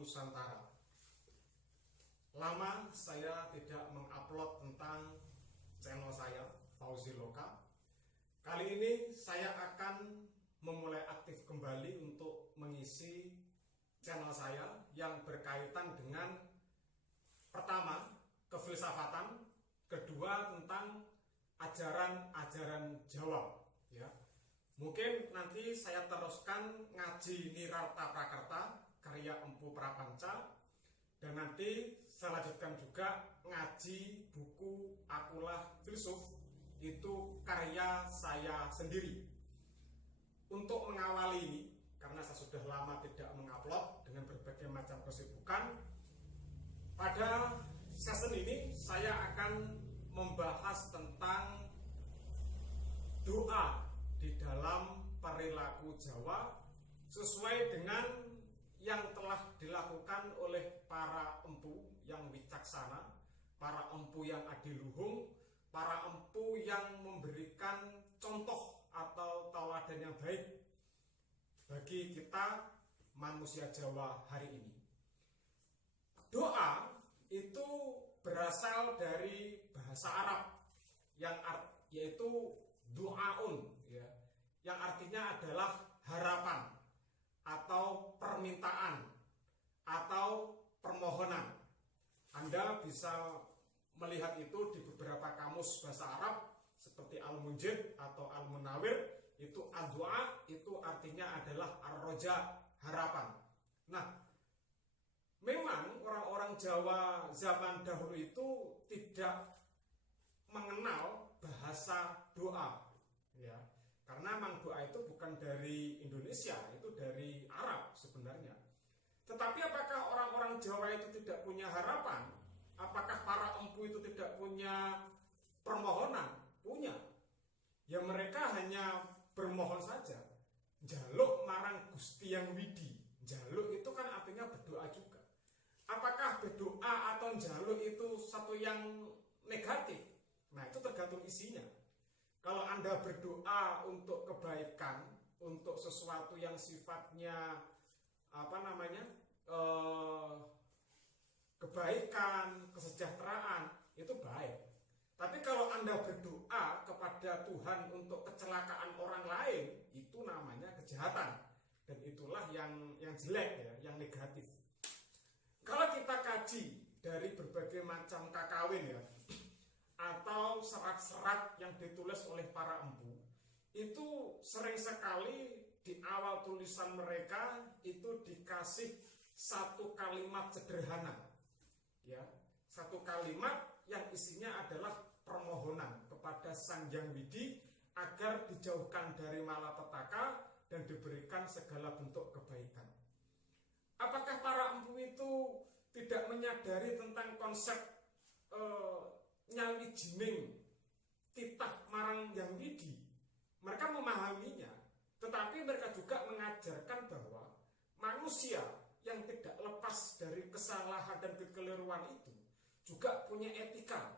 Nusantara. Lama saya tidak mengupload tentang channel saya, Fauzi Loka. Kali ini saya akan memulai aktif kembali untuk mengisi channel saya yang berkaitan dengan pertama, kefilsafatan, kedua tentang ajaran-ajaran Jawa, ya. Mungkin nanti saya teruskan ngaji Nirarta Prakerta karya Empu Prapanca, dan nanti saya lanjutkan juga ngaji buku Akulah Filsuf, itu karya saya sendiri. Untuk mengawali ini, karena saya sudah lama tidak mengupload dengan berbagai macam kesibukan, pada season ini saya akan membahas tentang doa di dalam perilaku Jawa sesuai dengan yang telah dilakukan oleh para empu yang wicaksana, para empu yang adiluhung, para empu yang memberikan contoh atau tauladan yang baik bagi kita manusia Jawa hari ini. Doa itu berasal dari bahasa Arab yaitu du'aun, ya, yang artinya adalah harapan atau permintaan atau permohonan. Anda bisa melihat itu di beberapa kamus bahasa Arab seperti Al-Munjid atau Al-Munawir. Itu ad-du'a itu artinya adalah ar-roja, harapan. Nah, memang orang-orang Jawa zaman dahulu itu tidak mengenal bahasa doa, ya, karena memang doa itu bukan dari Indonesia, itu dari Arab sebenarnya. Tetapi apakah orang-orang Jawa itu tidak punya harapan? Apakah para empu itu tidak punya permohonan? Punya. Ya, mereka hanya bermohon saja. Jaluk marang Gusti Yang Widi. Jaluk itu kan artinya berdoa juga. Apakah berdoa atau jaluk itu satu yang negatif? Nah, itu tergantung isinya. Kalau Anda berdoa untuk kebaikan, untuk sesuatu yang sifatnya kebaikan, kesejahteraan, itu baik. Tapi kalau Anda berdoa kepada Tuhan untuk kecelakaan orang lain, itu namanya kejahatan. Dan itulah yang jelek, ya, yang negatif. Kalau kita kaji dari berbagai macam kakawin, ya, atau serat-serat yang ditulis oleh para empu, itu sering sekali di awal tulisan mereka itu dikasih satu kalimat sederhana, ya, satu kalimat yang isinya adalah permohonan kepada Sang Hyang Widi agar dijauhkan dari malapetaka dan diberikan segala bentuk kebaikan. Apakah para empu itu tidak menyadari tentang konsep nyawi jiming titah marang Hyang Widi? Mereka memahaminya, tetapi mereka juga mengajarkan bahwa manusia yang tidak lepas dari kesalahan dan kekeliruan itu juga punya etika.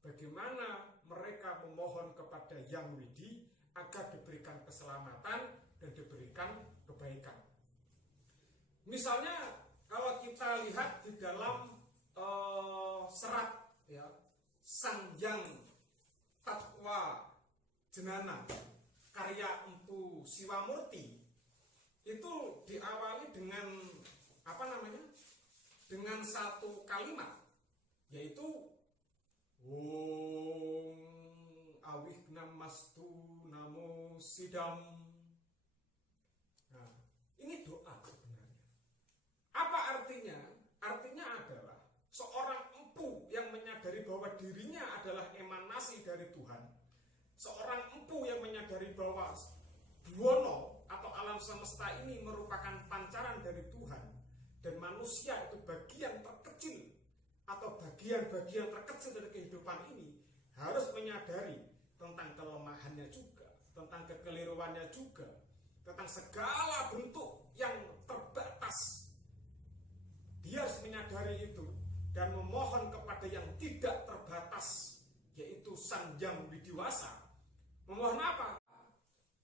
Bagaimana mereka memohon kepada Hyang Widi agar diberikan keselamatan dan diberikan kebaikan. Misalnya kalau kita lihat di dalam serat, ya, Sang Hyang Tatwa Jenana karya Empu Siwamurti, itu diawali dengan dengan satu kalimat, yaitu Wong awihna mastu namo sidam. Nah, ini doa sebenarnya. Apa artinya? Artinya adalah seorang empu yang menyadari bahwa dirinya adalah emanasi dari Tuhan. Seorang empu yang menyadari bahwa Buwono atau alam semesta ini merupakan pancaran dari Tuhan, dan manusia itu bagian terkecil atau bagian-bagian terkecil dari kehidupan ini, harus menyadari tentang kelemahannya juga, tentang kekeliruannya juga, tentang segala bentuk yang terbatas. Dia harus menyadari itu dan memohon kepada yang tidak terbatas, yaitu Sang Hyang Widiwasa. Memohon apa?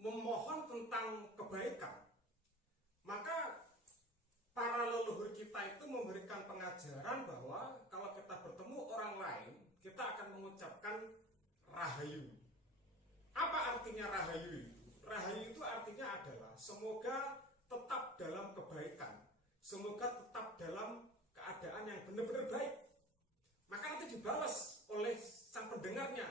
Memohon tentang kebaikan. Maka para leluhur kita itu memberikan pengajaran bahwa kalau kita bertemu orang lain, kita akan mengucapkan rahayu. Apa artinya rahayu itu? Rahayu itu artinya adalah semoga tetap dalam kebaikan, semoga tetap dalam keadaan yang benar-benar baik. Maka nanti dibalas oleh sang pendengarnya,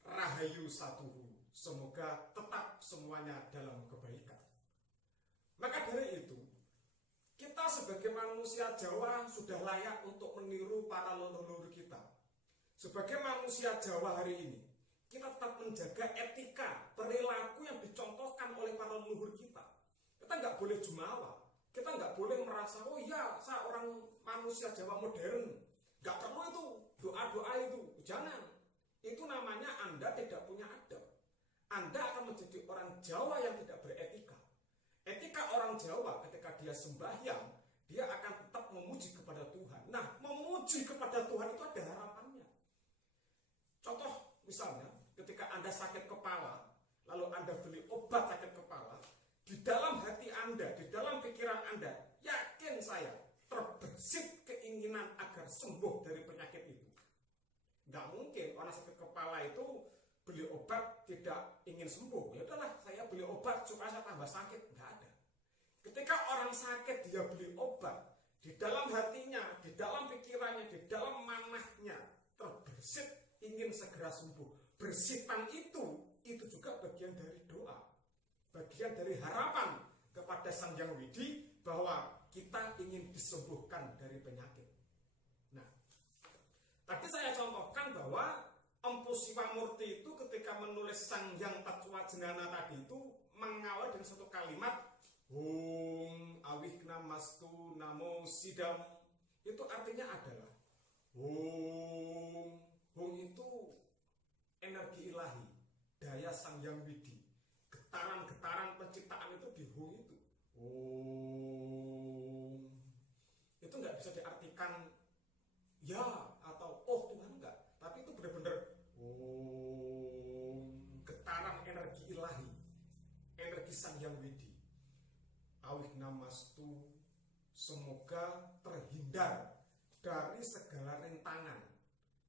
rahayu satuhu, semoga tetap semuanya dalam kebaikan. Maka dari itu, kita sebagai manusia Jawa sudah layak untuk meniru para leluhur kita. Sebagai manusia Jawa hari ini, kita tetap menjaga etika, perilaku yang dicontohkan oleh para leluhur kita. Kita nggak boleh jumawa, kita nggak boleh merasa, oh iya, saya orang manusia Jawa modern, nggak perlu itu, doa-doa itu, jangan. Itu namanya Anda tidak punya adab. Anda akan menjadi orang Jawa yang tidak beretika. Etika orang Jawa ketika dia sembahyang, dia akan tetap memuji kepada Tuhan. Nah, memuji kepada Tuhan itu ada harapannya. Contoh misalnya, ketika Anda sakit kepala, lalu Anda beli obat sakit kepala, di dalam hati Anda, di dalam pikiran Anda, yakin saya, terbersit keinginan agar sembuh dari penyakit itu. Nggak mungkin orang sakit kepala itu beli obat tidak ingin sembuh. Ya udahlah, saya beli obat supaya saya tambah sakit. Nggak ada. Ketika orang sakit dia beli obat, di dalam hatinya, di dalam pikirannya, di dalam manahnya terbersit ingin segera sembuh. Bersitan itu juga bagian dari doa, bagian dari harapan kepada Sang Hyang Widi bahwa kita ingin disembuhkan dari penyakit. Nah, tadi saya contohkan bahwa Empu Siwamurti itu ketika menulis Sang Hyang Tatwajenana tadi itu mengawali dengan satu kalimat Om Awihna Mastu Namo Sidam. Itu artinya adalah Om itu energi ilahi, daya Sang Hyang Widi. Getaran-getaran penciptaan itu di Om itu. Om itu nggak bisa diartikan ya atau oh Tuhan, enggak. Tapi itu benar-benar getaran energi ilahi, energi Sang Hyang Widi. Awihna Mastu, semoga terhindar dari segala rintangan.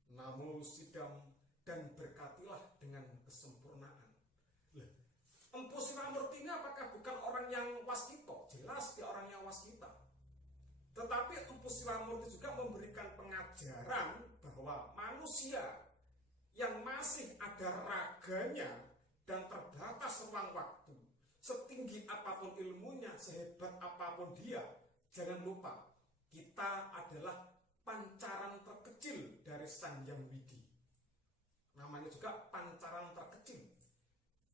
Namo Sidam, dan berkatilah dengan kesempurnaan. Empu Siwamurti ini apakah bukan orang yang waskita? Jelas dia orang yang waskita. Tetapi Empu Siwamurti juga memberikan pengajaran bahwa manusia yang masih ada raganya dan terbatas ruang waktu, setinggi apapun ilmunya, sehebat apapun dia, jangan lupa kita adalah pancaran terkecil dari Sang Hyang Widi. Namanya juga pancaran terkecil.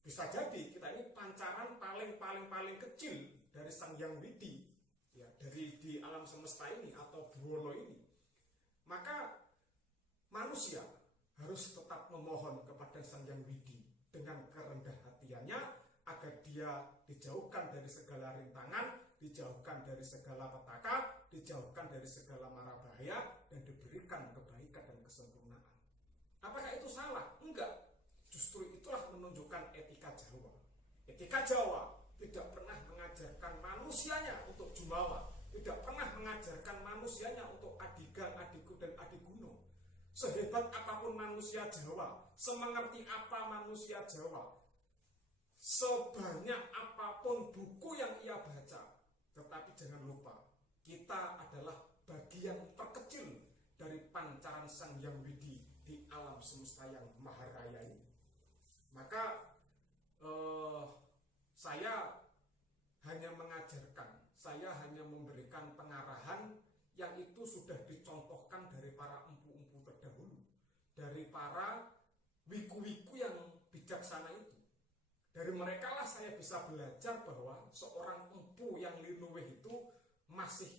Bisa jadi kita ini pancaran paling kecil dari Sang Hyang Widi, ya, dari di alam semesta ini atau Buwono ini. Maka manusia harus tetap memohon kepada Sang Hyang Widi dengan kerendah hatiannya agar dia dijauhkan dari segala rintangan, dijauhkan dari segala petaka, dijauhkan dari segala mara bahaya, dan diberikan kebaikan dan kesempurnaan. Apakah itu salah? Enggak. Justru itulah menunjukkan etika Jawa. Etika Jawa tidak pernah mengajarkan manusianya untuk jumawa, tidak pernah mengajarkan manusianya untuk adigang, adiku, dan adiguno. Sehebat apapun manusia Jawa, semengerti apa manusia Jawa, sebanyak apapun buku yang ia baca, tetapi jangan lupa, kita adalah bagian terkecil dari pancaran Sang Hyang Widi di alam semesta yang maha raya ini. Maka saya hanya mengajarkan, saya hanya memberikan pengarahan yang itu sudah dicontohkan dari para empu-empu terdahulu, dari para wiku-wiku yang bijaksana itu. Dari mereka lah saya bisa belajar bahwa seorang empu yang linuwih itu masih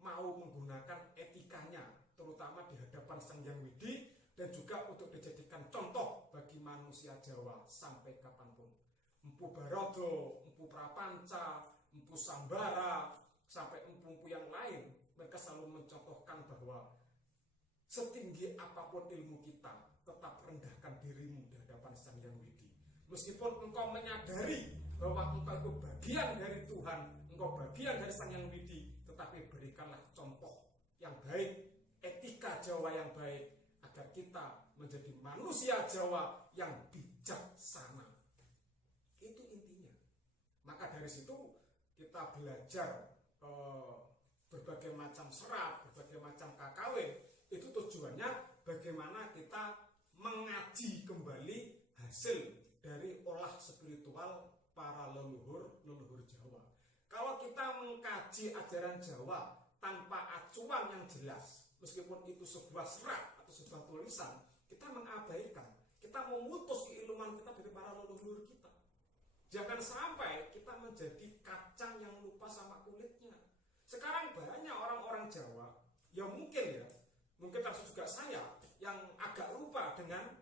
mau menggunakan etikanya, terutama di hadapan Sang Hyang Widi, dan juga untuk dijadikan contoh bagi manusia Jawa sampai kapanpun. Empu Barodo, Empu Prapanca, Empu Sambara, sampai empu-empu yang lain, mereka selalu mencontohkan bahwa setinggi apapun ilmu kita, tetap rendahkan dirimu di hadapan Sang Hyang Widi. Meskipun engkau menyadari bahwa engkau itu bagian dari Tuhan, engkau bagian dari Sang Hyang Widi, baik, etika Jawa yang baik, agar kita menjadi manusia Jawa yang bijaksana. Itu intinya. Maka dari situ kita belajar berbagai macam serat, berbagai macam KKW. Itu tujuannya bagaimana kita mengaji kembali hasil dari olah spiritual para leluhur Jawa. Kalau kita mengkaji ajaran Jawa tanpa acuan yang jelas, meskipun itu sebuah serat atau sebuah tulisan, kita mengabaikan, kita memutus keilmuan kita dari para leluhur kita. Jangan sampai kita menjadi kacang yang lupa sama kulitnya. Sekarang banyak orang-orang Jawa, ya mungkin termasuk juga saya, yang agak lupa dengan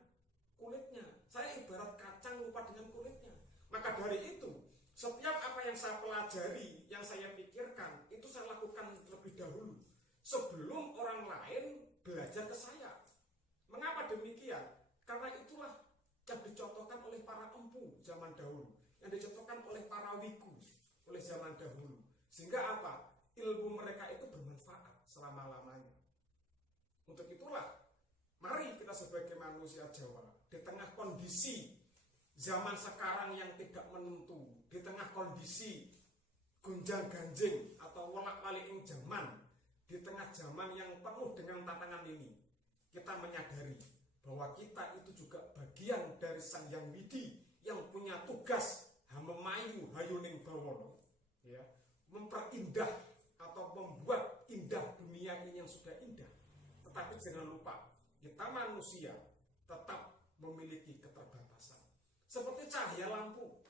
kulitnya. Saya ibarat kacang lupa dengan kulitnya. Maka dari itu, setiap apa yang saya pelajari, yang saya pikirkan, itu saya lakukan terlebih dahulu sebelum orang lain belajar ke saya. Mengapa demikian? Karena itulah yang dicontohkan oleh para empu zaman dahulu, yang dicontohkan oleh para wiku oleh zaman dahulu. Sehingga apa? Ilmu mereka itu bermanfaat selama-lamanya. Untuk itulah, mari kita sebagai manusia Jawa, di tengah kondisi zaman sekarang yang tidak menentu, di tengah kondisi gonjang-ganjing atau wolak-walik zaman, di tengah zaman yang penuh dengan tantangan ini, kita menyadari bahwa kita itu juga bagian dari Sang Hyang Widi yang punya tugas hamemayu hayuning bawono, ya, memperindah atau membuat indah dunia ini yang sudah indah. Tetapi jangan lupa, kita manusia tetap memiliki keterbatasan. Seperti cahaya lampu.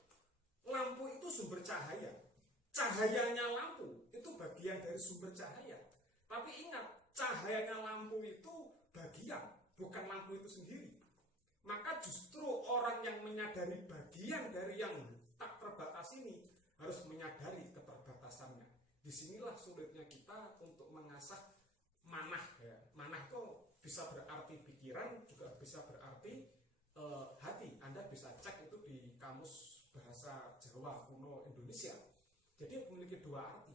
Lampu itu sumber cahaya. Cahayanya lampu itu bagian dari sumber cahaya. Tapi ingat, cahayanya lampu itu bagian, bukan lampu itu sendiri. Maka justru orang yang menyadari bagian dari yang tak terbatas ini harus menyadari keterbatasannya. Disinilah sulitnya kita untuk mengasah manah. Ya. Manah itu bisa berarti pikiran, juga bisa berarti hati. Anda bisa cek itu di kamus bahasa Jawa kuno Indonesia. Jadi memiliki dua arti.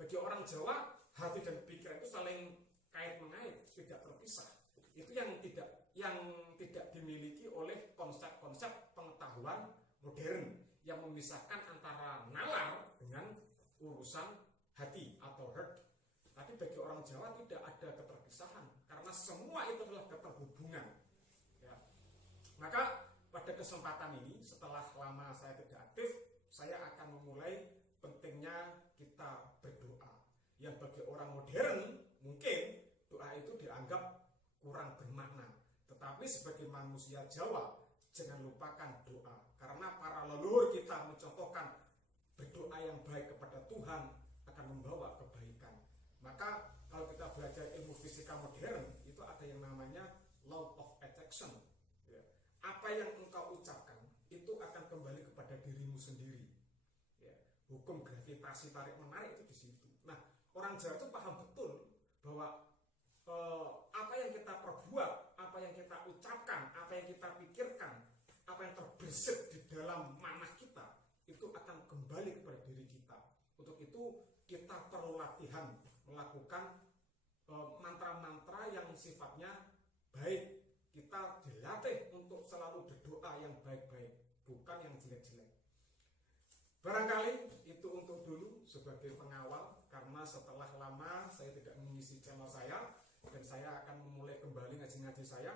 Bagi orang Jawa, hati dan pikiran itu saling kait-mengait, tidak terpisah. Itu yang tidak dimiliki oleh konsep-konsep pengetahuan modern yang memisahkan antara nalar dengan urusan hati atau heart. Tapi bagi orang Jawa tidak ada keterpisahan, karena semua itu adalah keterhubungan. Ya. Maka pada kesempatan ini, setelah lama saya tidak aktif, saya akan memulai pentingnya kita berdoa. Yang bagi orang modern, mungkin doa itu dianggap kurang bermakna. Tetapi sebagai manusia Jawa, jangan lupakan doa. Karena para leluhur kita mencontohkan berdoa yang baik kepada Tuhan akan membawa kebaikan. Maka kalau kita belajar ilmu fisika modern, itu ada yang namanya law of attraction. Ya. Apa yang engkau ucapkan, itu akan kembali kepada dirimu sendiri. Ya. Hukum gravitasi tarik-menarik itu di situ. Nah, orang Jawa itu paham betul bahwa apa yang kita perbuat, apa yang kita ucapkan, apa yang kita pikirkan, apa yang terbersit di dalam manah kita, itu akan kembali kepada diri kita. Untuk itu kita perlu latihan melakukan mantra-mantra yang sifatnya baik. Kita dilatih untuk selalu berdoa yang baik-baik, bukan yang jelek-jelek. Barangkali itu untuk dulu sebagai pengawal, karena setelah lama saya tidak mengisi channel saya, dan saya akan memulai kembali ngaji-ngaji saya.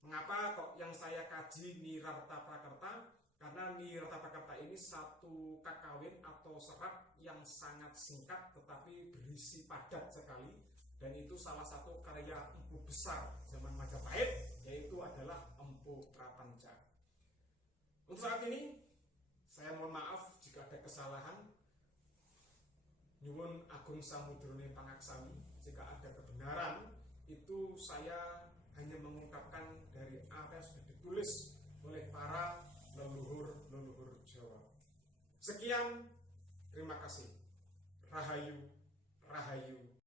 Mengapa kok yang saya kaji Nirarta Prakerta? Karena Nirarta Prakerta ini satu kakawin atau serat yang sangat singkat tetapi berisi padat sekali, dan itu salah satu karya empu besar zaman Majapahit, yaitu adalah Empu Prapanca. Untuk saat ini saya mohon maaf jika ada kesalahan. Nyuwun Agung Samudrone Pangaksami, jika ada kebenaran itu saya hanya mengungkapkan dari apa yang sudah ditulis oleh para leluhur Jawa. Sekian, terima kasih. Rahayu.